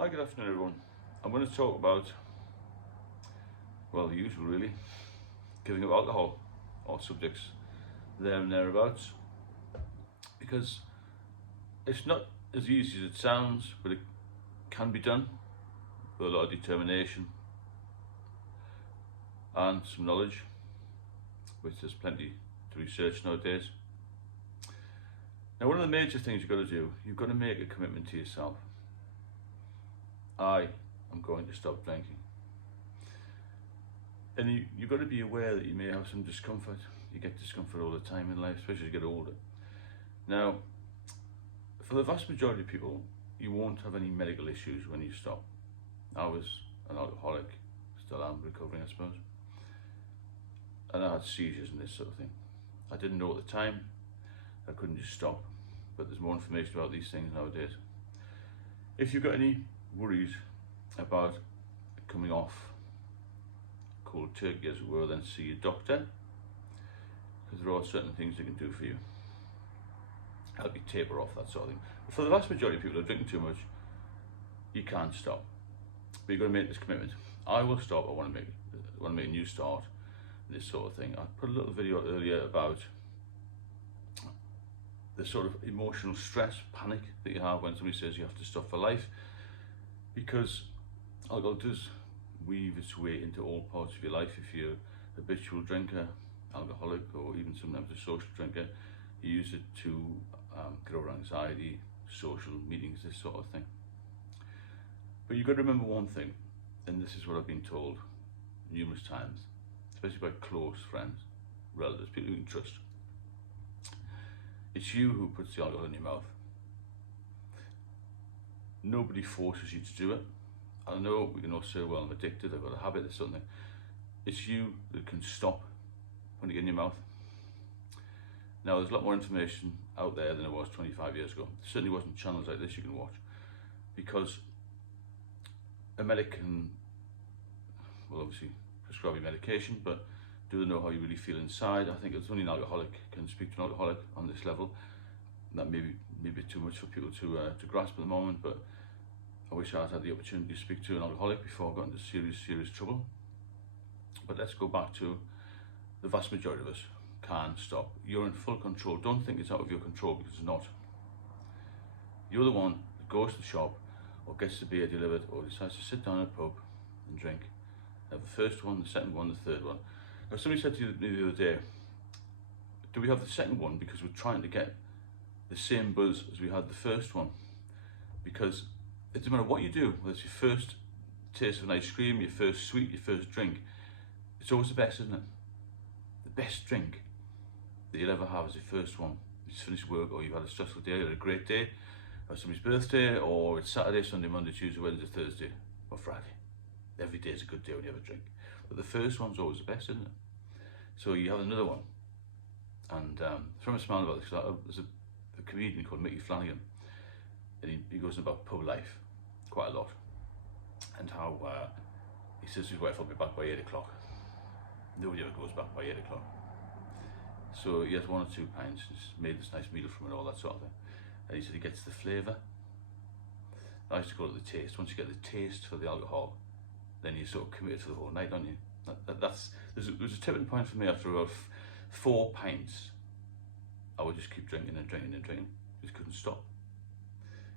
Hi, good afternoon everyone. I'm going to talk about, well, the usual really, giving up alcohol, or subjects there and thereabouts, because it's not as easy as it sounds, but it can be done with a lot of determination and some knowledge, which there's plenty to research nowadays. Now, one of the major things you've got to do, you've got to make a commitment to yourself. I am going to stop drinking. And you've got to be aware that you may have some discomfort. You get discomfort all the time in life, especially as you get older. Now, for the vast majority of people, you won't have any medical issues when you stop. I was an alcoholic, still am recovering, I suppose. And I had seizures and this sort of thing. I didn't know at the time, I couldn't just stop. But there's more information about these things nowadays. If you've got any worries about coming off cold turkey, as it were, then see a doctor, because there are certain things they can do for you. Help you taper off, that sort of thing. But for the vast majority of people who are drinking too much, you can't stop. But you've got to make this commitment. I will stop. I want to make a new start, this sort of thing. I put a little video earlier about the sort of emotional stress, panic that you have when somebody says you have to stop for life, because alcohol does weave its way into all parts of your life. If you're a habitual drinker, alcoholic, or even sometimes a social drinker, you use it to get over anxiety, social meetings, this sort of thing. But you've got to remember one thing, and this is what I've been told numerous times, especially by close friends, relatives, people you can trust. It's you who puts the alcohol in your mouth. Nobody forces you to do it. I know we can all say, well, I'm addicted, I've got a habit or something. It's you that can stop putting it in your mouth. Now, there's a lot more information out there than there was 25 years ago. There certainly wasn't channels like this you can watch, because a medic can, well, obviously prescribe you medication, but do they know how you really feel inside? I think it's only an alcoholic can speak to an alcoholic on this level. That may be too much for people to grasp at the moment, but I wish I had the opportunity to speak to an alcoholic before I got into serious trouble. But let's go back to the vast majority of us can stop. You're in full control. Don't think it's out of your control, because it's not. You're the one that goes to the shop or gets the beer delivered or decides to sit down in a pub and drink. Have the first one, the second one, the third one. Now, somebody said to me the other day, do we have the second one because we're trying to get the same buzz as we had the first one? Because it doesn't matter what you do, whether it's your first taste of an ice cream, your first sweet, your first drink, it's always the best, isn't it? The best drink that you'll ever have is your first one. You just finished work, or you've had a stressful day, you had a great day, or somebody's birthday, or it's Saturday, Sunday, Monday, Tuesday, Wednesday, Thursday, or Friday. Every day is a good day when you have a drink. But the first one's always the best, isn't it? So you have another one. And from a smile about this, there's a comedian called Mickey Flanagan, and he goes on about pub life quite a lot, and how he says his wife will be back by 8 o'clock. Nobody ever goes back by 8 o'clock. So he has 1 or 2 pints, he's made this nice meal from it, all that sort of thing. And he said he gets the flavour. I used to call it the taste. Once you get the taste for the alcohol, then you're sort of committed for the whole night, aren't you? There's a tipping point for me after about 4 pints. I would just keep drinking and drinking and drinking. Just couldn't stop.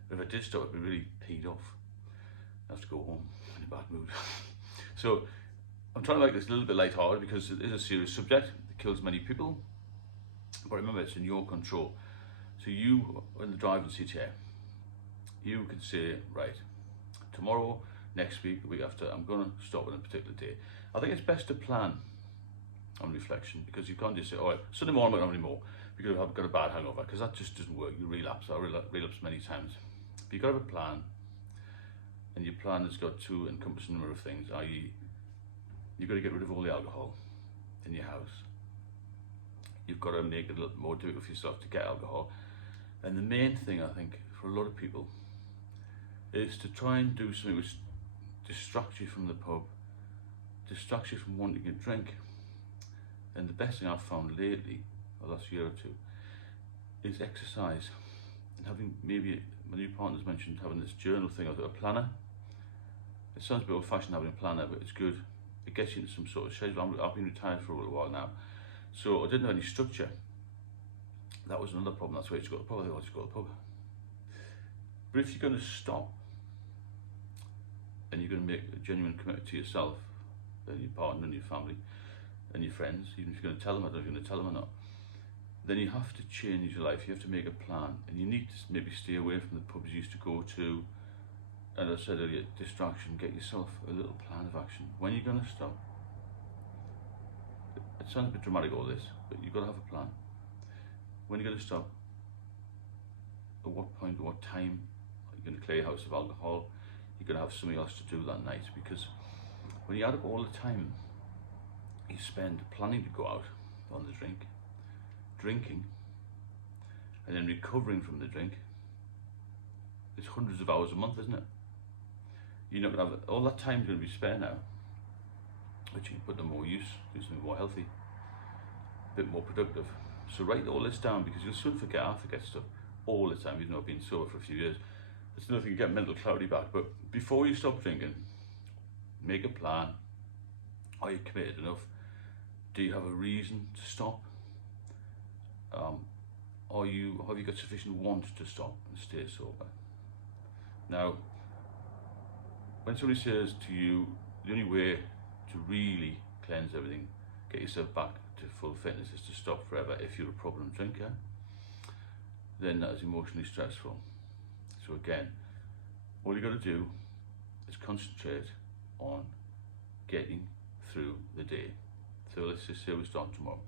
But if I did stop, I'd be really peed off. I'd have to go home in a bad mood. So I'm trying to make this a little bit lighthearted, because it is a serious subject. It kills many people. But remember, it's in your control. So you, in the driving seat here, you can say, right, tomorrow, next week, the week after, I'm going to stop on a particular day. I think it's best to plan on reflection, because you can't just say, all right, Sunday morning I'm not going to have any more because I've got a bad hangover, because that just doesn't work. You relapse. I relapse many times. But you've got to have a plan, and your plan has got to encompass a number of things, i.e. you've got to get rid of all the alcohol in your house. You've got to make it a little more difficult for yourself to get alcohol. And the main thing, I think, for a lot of people is to try and do something which distracts you from the pub, distracts you from wanting a drink. And the best thing I've found lately, the last year or two, is exercise. And having, maybe my new partner's mentioned having this journal thing, I've got a planner, It sounds a bit old-fashioned having a planner, but it's good. It gets you into some sort of schedule. I've been retired for a little while now, so I didn't have any structure. That was another problem. That's why I used to go to the pub. I always go to the pub. But if you're going to stop and you're going to make a genuine commitment to yourself and your partner and your family and your friends, even if you're going to tell them, I don't know if you're going to tell them or not, then you have to change your life. You have to make a plan, and you need to maybe stay away from the pubs you used to go to. And as I said earlier, distraction. Get yourself a little plan of action. When you're going to stop. It sounds a bit dramatic, all this, but you've got to have a plan. When you're going to stop, at what point, at what time, are you going to clear your house of alcohol? You're going to have something else to do that night, because when you add up all the time you spend planning to go out on the drink, drinking, and then recovering from the drink, it's hundreds of hours a month, isn't it? You're not going to have all that time's going to be spare now, which you can put to more use, do something more healthy, a bit more productive. So write all this down, because you'll soon forget. I forget stuff all the time, even though I've been sober for a few years. There's nothing to get mental clarity back. But before you stop drinking, make a plan. Are you committed enough? Do you have a reason to stop? Have you got sufficient want to stop and stay sober? Now, when somebody says to you, the only way to really cleanse everything, get yourself back to full fitness, is to stop forever if you're a problem drinker, then that is emotionally stressful. So again, all you got to do is concentrate on getting through the day. So let's just say we start tomorrow.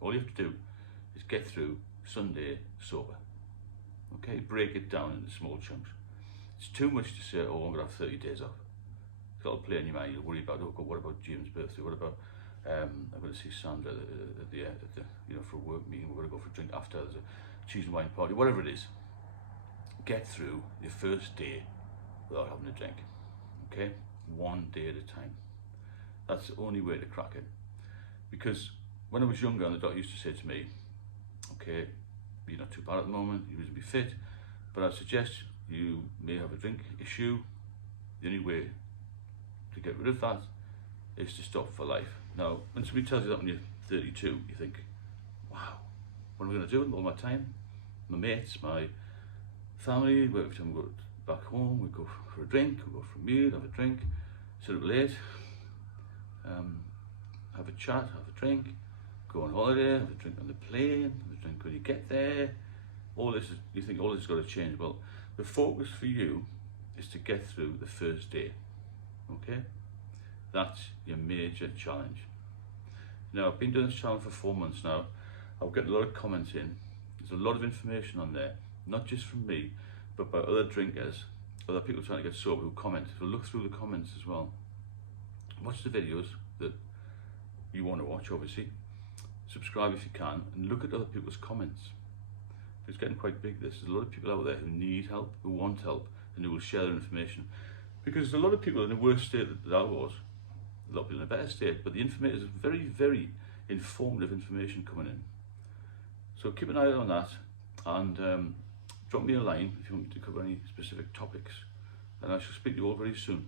All you have to do is get through Sunday sober. Okay, break it down into small chunks. It's too much to say, oh, I'm going to have 30 days off. It's got to play in your mind. You'll worry about, oh, what about Jim's birthday? What about, I'm going to see Sandra at the for a work meeting. We're going to go for a drink after. There's a cheese and wine party, whatever it is. Get through your first day without having a drink. Okay, one day at a time. That's the only way to crack it. Because when I was younger, and the doctor used to say to me, okay, you're not too bad at the moment, you're reasonably fit, but I suggest you may have a drink issue. The only way to get rid of that is to stop for life. Now, when somebody tells you that when you're 32, you think, wow, what am I going to do with all my time? My mates, my family, every time we go back home, we go for a drink, we go for a meal, have a drink, sit up late, have a chat, have a drink, go on holiday, have a drink on the plane, have a drink when you get there. All this is, you think all this has got to change. Well, the focus for you is to get through the first day. Okay? That's your major challenge. Now, I've been doing this challenge for 4 months now. I've got a lot of comments in. There's a lot of information on there, not just from me, but by other drinkers, other people trying to get sober who comment. So look through the comments as well. Watch the videos that you want to watch, obviously. Subscribe if you can, and look at other people's comments. It's getting quite big, this. There's a lot of people out there who need help, who want help, and who will share their information. Because there's a lot of people in a worse state than I was, a lot of people in a better state, but the information is very, very informative information coming in. So keep an eye on that, and drop me a line if you want me to cover any specific topics, and I shall speak to you all very soon.